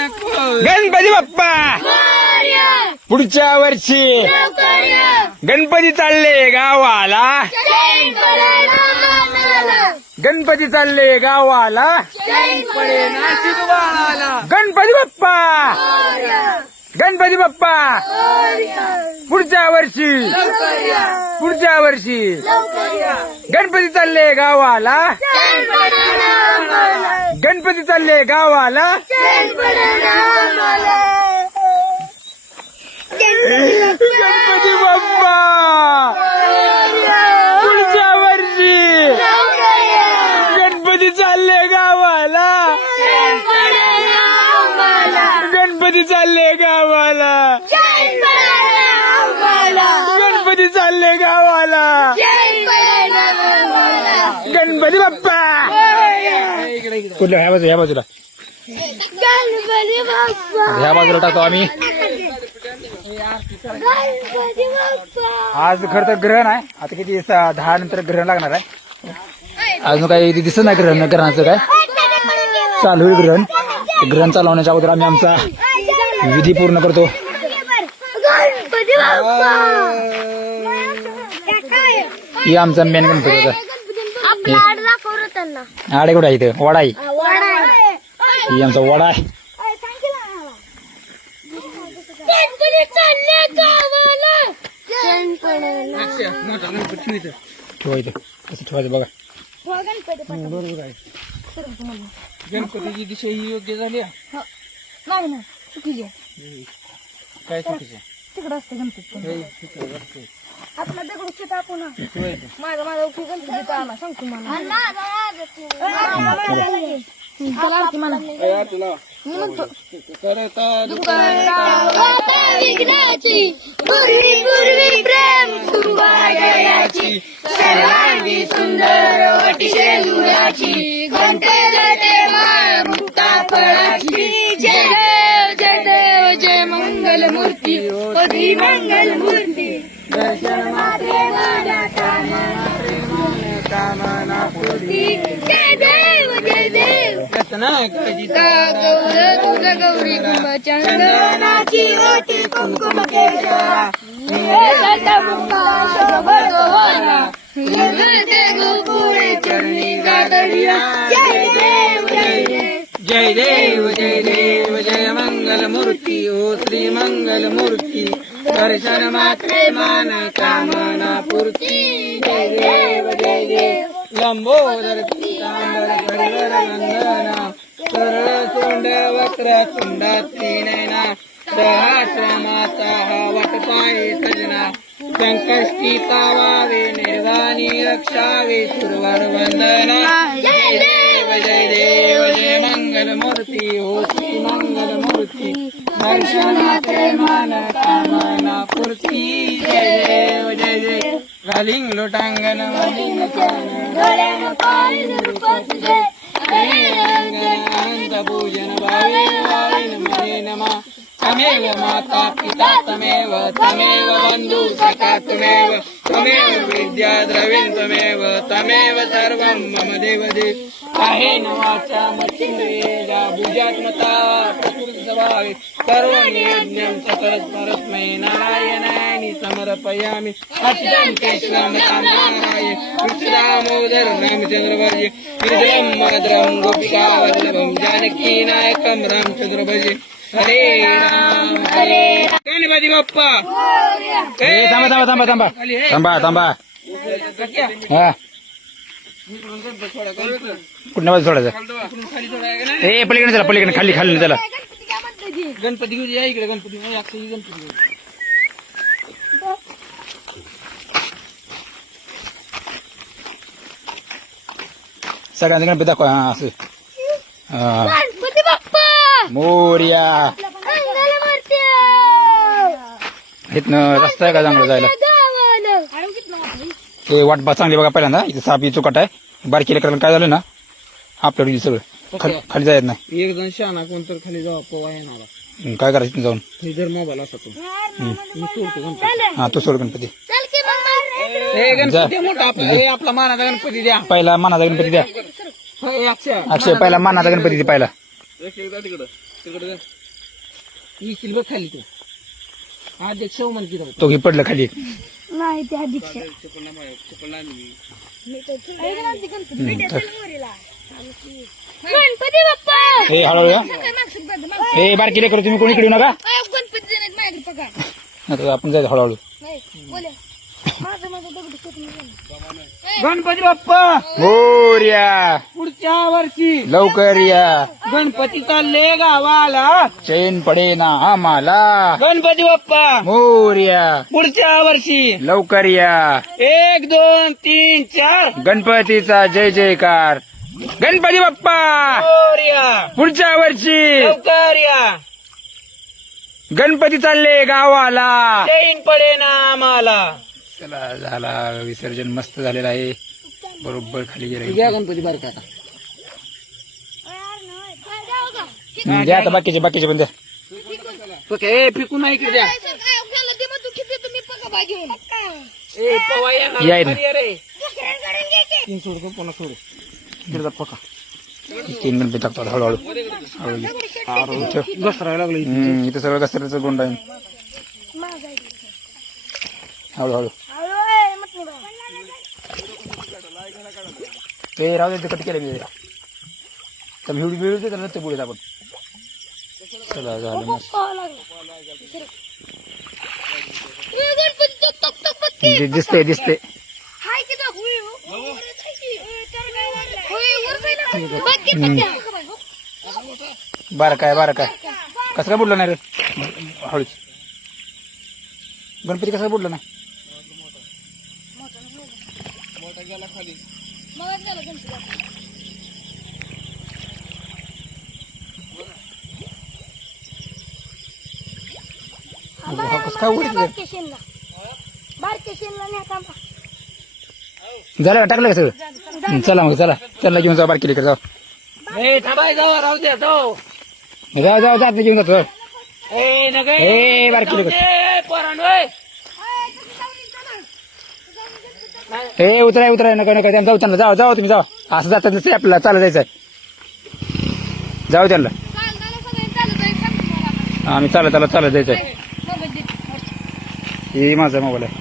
गणपती बाप्पा पुढच्या वर्षी गणपती चालले गावाला, गणपती चालले गावाला, गणपती बाप्पा, गणपती बाप्पा पुढच्या वर्षी, पुढच्या वर्षी गणपती चालले गावाला, गणपती चालले गावाला, गणपती बाप्पा पुढच्या वर्षी गणपती चालले गावाला, गणपती चालले गावाला, गणपती चालले गावाला, गणपती बाप्पा कुठल्या ह्या बाजूला ह्या बाजूला टाकतो आम्ही. आज खरं तर ग्रहण आहे, आता किती 10 नंतर ग्रहण लागणार आहे. अजून काही दिसत नाही ग्रहणाचं काय चालू आहे. ग्रहण चालू होण्याच्या अगोदर आम्ही आमचा विधी पूर्ण करतो. ही आमचा मेन गणपती होता. आडे कुठे आहे इथं वडा आहे, ही आमचा वडा आहे. ठेवायचं कसं ठेवायचं बघा. बरोबर आहे. गणपतीची दिशा ही योग्य झाली चुकीचे काय चुकीचं तिकडं असते गणपती आपला दगड टाकू ना. माझा माझा गणपती आणा सांगतो मला मी म्हणतो विघ्नाची पूर्वी पूर्वी प्रेम सुंबाडयाची सर्वांगी सुंदर वटी शेंदुराची घंटे जटे माळ मुक्ता फळाची जय देव जय देव जय मंगल मूर्ती श्री मंगल मूर्ती दर्शन मात्रे माना कामना पूर्ती जय देव जय देव गौर तुझ गौरी चंदनाची ओटी कुंकुम केशरा गोपुरे चरणी गादडिया जय देव जय देव जय देव जय देव जय मंगल मूर्ती ओ श्री मंगल मूर्ती दर्शन मात्रे मान कामना पूर्ती जय देव जय देव लंबोदर पीतांबर परिवर नंदना सरळ सोंड वक्र कुंडात्री नयना सहस्रमाचा हा वटपाये सजना संकष्टी पावावे निर्वाणी रक्षावे सुरवर वंदना जय देव जय मंगल मूर्ती हो श्री मंगल मूर्ती दर्शनात्रे मान कामना पूर्ती जय देव जय देव घालिंग लोटांगण वालिंग अनंत पूजन भावे भावे नमे नमः तमेव माता पिता तमेव तमेव बंधु सखा तमेव तमेव विद्या द्रविण तमेव सर्वं मम देव देव आहे नवाचा मच्छिंद्रिया भुजात्मता प्रकृती स्वभावे सर्वं यज्ञं सकलस्मरस्मै नारायणानि समर्पयामि अच्युतं केशवं रामाय कृष्णदामोदर रामचंद्र भजे विद्रं मद्रं गोपिका वल्लभं जानकी नायकं रामचंद्र भजे हरे राम गणपती बाप्पा. थांबा थांबा थांबा थांबा थांबा थांबा हा कुठल्या बाजू सोडायचं ए पलीकडे चला पलीकडे खाली खाली त्याला गणपती घेऊ या इकडे गणपती गणपती सगळ्यांना गणपती दाखवा. हा असं गणपती बाप्पा मोर्या. इथनं रस्ता आहे का चांगला जायला? ते वाट बा चांगली बघा पहिल्यांदा. इथे सापी चुकाट आहे बारकी लेकराला काय झालं ना आपल्याकडे सगळं खाली जायत नाही. एक जण शहाणा कोणतर खाली जावा पोवा येणार काय करायचं जाऊन जर मोबाईल असा तू हा तू सोड गणपती. आपला मानाचा गणपती द्या पहिला. मानाचा गणपती द्या अक्षय पहिला मानाचा गणपती द्या पहिला. तिकडे येशील बघ खाली तू अध्यक्ष म्हणते तो घे पडलं खाली. नाही ते अध्यक्ष गणपती बाप्पा हे हळूहळू या. हे बारकी लेकरं तुम्ही कोणी इकडे येऊ नका. गणपती माझ्याकडे पका आता आपण जायचं हळूहळू. बोले माझं माझं दगड गणपती बाप्पा मोरया पुढच्या वर्षी लवकर या. गणपती चालले गावाला चैन पडे ना आम्हाला. गणपती बाप्पा मोरया पुढच्या वर्षी लवकर या. 1 2 3 4 गणपतीचा जय जयकार. गणपती बाप्पा मोरया पुढच्या वर्षी लवकर या गणपती चालले गावाला. चैन पडे ना आम्हाला. चला झाला विसर्जन मस्त झालेलं आहे. बरोबर खाली गेलं. घ्या गणपती बारका आता द्या आता बाकीचे पण द्या. फिकू नाही इकडे द्या ए पवा या ना. या इकडे. खाली या रे. तीन सोड पुन्हा सोड इकडे जा पका 3 गणपती टाकतो आता हळूहळू. हळूहळू इथं. घसरायला लागलं इथं सगळं घसरायचं गोंड आहे. हळूहळू ते राहू दे. कट केलं मी तर व्हिडिओ दे त्याला ते पुढे आपण. चला झालं मस्त. दिसते बारा काय कसं काय बुडलं नाही रे. हळूच गणपती कसं काय बुडलं नाही. कसं काय उडत झालं टाकलं का सगळं. चला मग चला त्यांना घेऊन जा. बारकी लेकर जाऊ थांबाय जाऊ राहू द्या जाऊ जाऊ घेऊन जातो. ए नगे ए बारकी लेकर पोरांनो हे उतराय नका त्यांना जाऊ जाऊ तुम्ही जाऊ. असं जातात नसते आपल्याला चालत जायचंय. जाऊ त्यांना आम्ही चालत जायचंय. हे माझा मोबाईल आहे.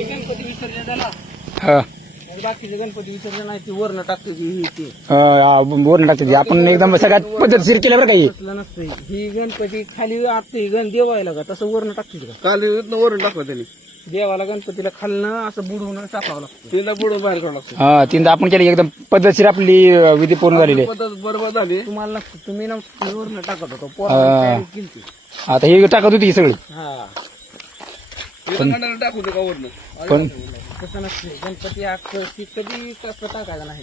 गणपती विसर्जन झाला हा बाकीचे गणपती विसर्जन आहे ती वरण टाकते ती बोर टाकते आपण एकदम सगळ्यात पद्धतशीर केलं बरं काही. तसलं नसतं ही गणपती खाली आते देवायला का तसं वरण टाकते का काल वरून टाकलं त्यांनी देवाला गणपतीला खालनं असं बुडवून टाकावं लागतं तिला बुडून बाहेर काढलं लागतं. हा तीनदा आपण केली एकदम पद्धतशीर आपली विधी पूर्ण झालेली आहे. पद्धत बरोबर झाली. तुम्हाला लागतं तुम्ही ना वरण टाकत होतो हा. पोरांनी केली आता हे टाकत होती ही सगळी. हा तिला टाकू दे का वरून पण तसं नसते गणपती कधी कसं टाकायचं नाही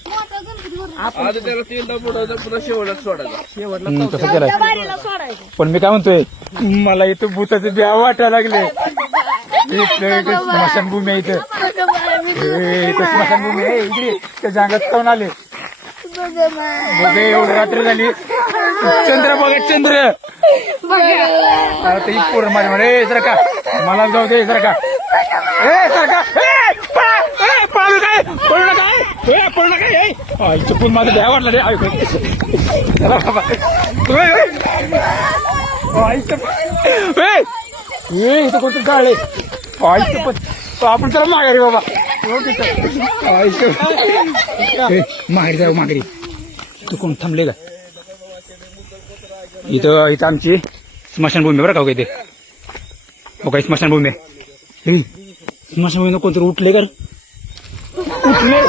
आधी त्याला तीनदा बुडवायचं पुन्हा शेवटच सोडायचं. शेवटला तसं केलं. पण मी काय म्हणतोय मला इथं भूताचे ब्याव वाटायला लागले. इथं स्मशानभूमी आहे इथं. इथं स्मशानभूमी आहे इकडे त्या जागात जाऊन आले. बघ एवढी रात्री झाली. चंद्र बघा चंद्र. आता ही पोरं माझ्या म्हणे जरा का मला जाऊ दे जरा का. पळू काय पळू नका पळू नका. चुकून माझं द्या वाटलं रे. चला बाबा इथं कोणतं गाळे आईचं पण आपण चला माघारी बाबा. माघारी जाऊ माघारी. तू कोण थांबले का इथं आमची स्मशानभूमी बरं का इथे. हो काही स्मशानभूमी आहे. स्मशानभूमीनं कोणतरी उठले का उठले.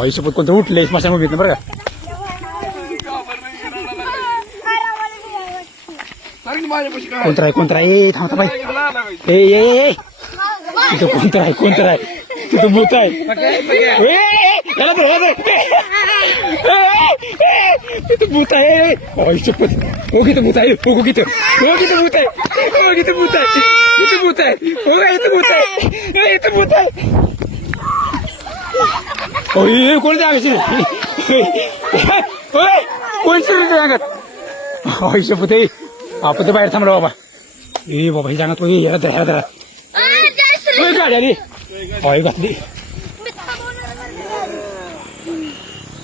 आईसोबत कोणतरी उठले स्मशानभूमीतनं बरं का. कोणतं आहे थांबता बाई. ए तिथं कोणतं आहे तिथं भूत आहे. तिथं भूत आहे. हो किती भूत आहे. हो किती भूत आहे. हो किती भूत आहे. किती भूत आहे. हो इथं भूत आहे. इथं भूत आहे. कोण जागायची कोण सांगत आयुष्य भूत आहे. आपण तर बाहेर थांबलो बाबा. ए बाबा ही सांगत ह्याला धरा गाडी आली हॉय घातली मी थांबवणार गाडी.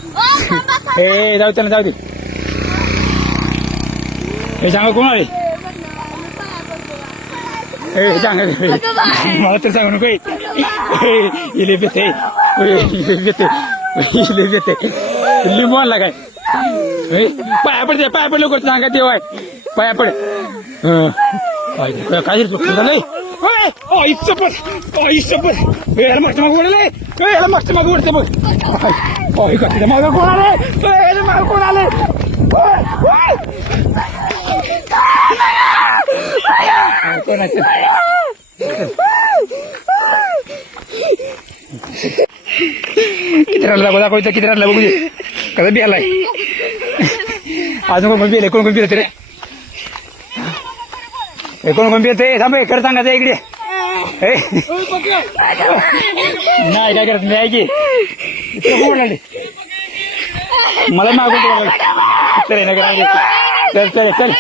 ओ, थांबा, हे जाऊ त्याला जाऊ दे हे सांगा कोण आले हे सांगा मला तर सांगू नको इले बेते बेते लिंबू आणला काय पाया पडते पाया पड लवकर सांगा तेव्हा पाया पड काय झालंय याला मागच्या मागं ओढले याला मागच्या मागं ओढते बघ मागं कोण आले मागं कोण आले कोणाचं किती राहिला दाखव किती राहिला बघू दे कसं बियालाय अजून कोण बिल कोण बिल रे कोण बिलते थांब खरं सांगायचं इकडे नाही काय करत मी ऐकी ओढले मला मागून चल चल चल चल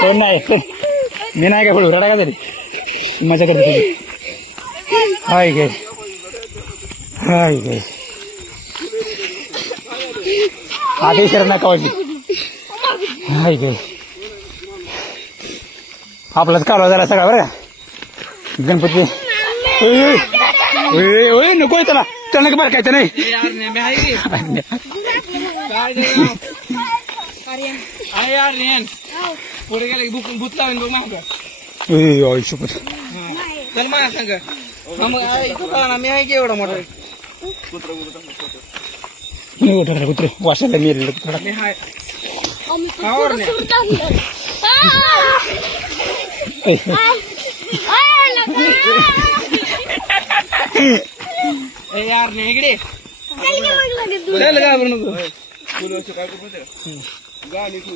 कोण नाही चल मी नाही काय पडू रडा का तरी मजा करतो तुझी हाय गे हाय गे आधी सर ना कावाची हाय गे आपलाच कालवा जरा सगळा बरं का गणपती नको त्याला त्याला नका बारकायचं नाही यार रेन पुढे गेले भूत लावेन बघ माग शपथ चल मला सांग मी आहे की एवढा मोठा कुत्रे वाशाला मेरेल कुत्रा मी आहे आम्ही पण थोडं सुरत आणलं. यार नाही इकडे चल की मग लगेच दूध. चल का बरं नको फुलं असं काय करते गाणी तू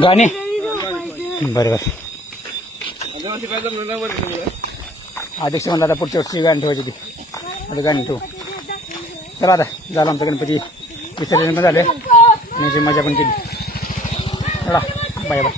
गाणे बरं बरं आदिवासी काय जमलं नाही बरं अध्यक्ष म्हणला आता पुढच्या वर्षी गाणी ठेवायची ती आता गाणी ठेवू चला आता झालं आमचं गणपती विसर्जन पण झालं आणि मजा पण केली चला बाय बाय